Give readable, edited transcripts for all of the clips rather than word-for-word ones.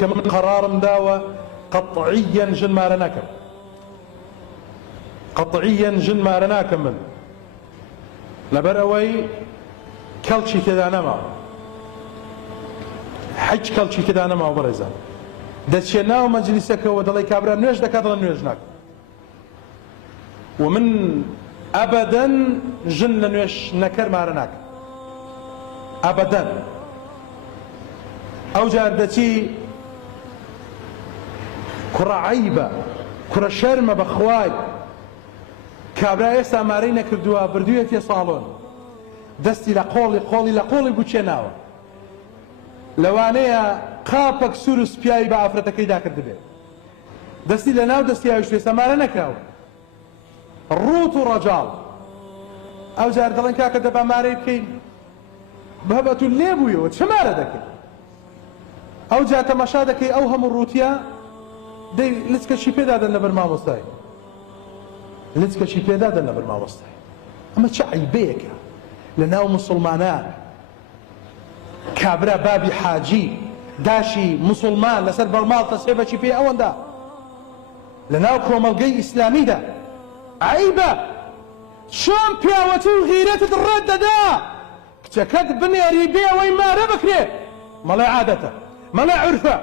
كمن قرارم داوە قەتعیەن ژنمارە ناکەم، قەتعیەن ژنمارە ناکەم من لەبەر ئەوەی کەڵکی تێدا نەماوە، حەج کەڵکی تێدا نەماوە بەڕێزان. دەچێ ناو مەجلیسەکەوە دەڵێ کابرا نوێژ دەکات، دەڵێ نوێژ ناکەم. و من ئەبەدەن ژن لە نوێژ نەکەرمارە ناکەم، ئەبەدەن. ئەو جار دەچی کوڕە عەیبە، کوڕە شەرمە بەخوای، کابرا ئێستا مارەی نەکردووە بردوویەتە ساڵۆن، دەستی لە قۆڵی لە قۆڵی بچێناوە، لەوانەیە قاپەک سوور و سپیاوی بە ئافرەتەکەی داکردبێ، دەستی لە ناو دەستیاوی شوێسە مارە نەکراوە، ڕوت و ڕەجاڵ. ئەو جار دەڵێن کاکە دەبا مارەی بکەین، بەبەت و لێ بوویەوە چه مارە دەکەین؟ ئەو جار تەماشا دەکەی ئەو هەموو ڕوتیە دەی لچکەشی پێدادەن لەبەر مامۆستای، لچکەشی پێدادەن لەبەر مامۆستای. ئەمە چه عەیبەیەکە لە ناو موسڵمانان. کابرا بابی حاجی داشی موسڵمان لەسەر بەڵماڵ تەسێبەکی پێ ئەوەندا لە ناو کۆمەڵگەی ئیسلامیدا عەیبە. چۆن پیاوەتی و غیرەتت ڕێت دەدا کچەکەت بنێری بێ ئەوەی مارە بکرێ؟ مەڵێ عادەتە، مەڵێ عورفە،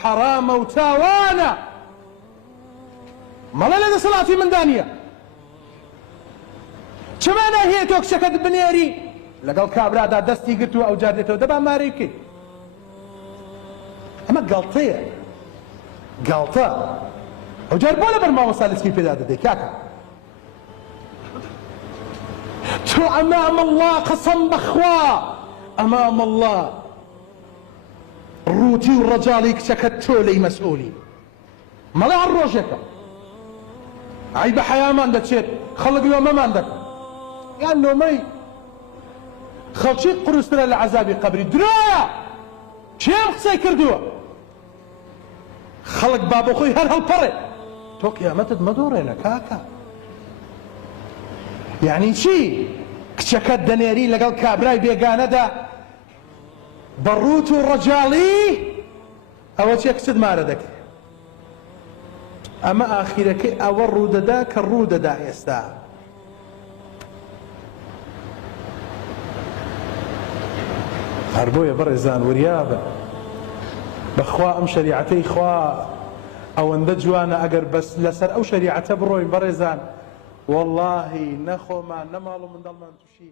حەرامە و تاوانە، مەڵێ لە دەسەڵاتی مندا نییە. چمانە هەیە تۆ کچەکەت بنێری لەگەڵ کابرادا دەستی گرتووە ئەو جار دێتەوە دەبا مارەی بکەیت؟ ئەمە گەڵتەیە، گەڵتە. ئەو جار بۆ لەبەر مامۆستا لچکی پێدا دەدەی کاکە؟ تۆ ئەمام الله قەسەم بەخوا ئەمام الله ڕووتی و ڕەجاڵی کچەکەت تۆ لەی مەسئولی. مەڵێ هەر ڕۆژێکە عەیبە حەیامان دەچێت، خەڵک لۆمەمان دەکەن، یان لۆمەی خەڵکی قورسترە لە عەزابی قەبری. درۆیە چێم قسەی کردووە؟ خەڵک با بۆ خۆی هەر هەڵپەڕێ، تۆ قیامەتت مەدۆڕێنە کاکە. یعنی چی؟ کچەکەت دەنێری لەگەڵ کابرای بێگانەدا بە ڕوت و ڕەجاڵی، ئەوە چێ کچت مارە دەکرێت؟ ئەمە ئاخیرەکەی ئەوە ڕوودەدا کە ڕوودەدا ئێستا. هەر بۆیە بەڕێزان وریابە بەخوا ئەم شەریعەتەی خوا ئەوەندە جوانە، ئەگەر بەس لەسەر ئەو شەریعەتە بڕۆین بەڕێزان، وەڵڵاهی نەخۆمان نەماڵ و منداڵمان تووشی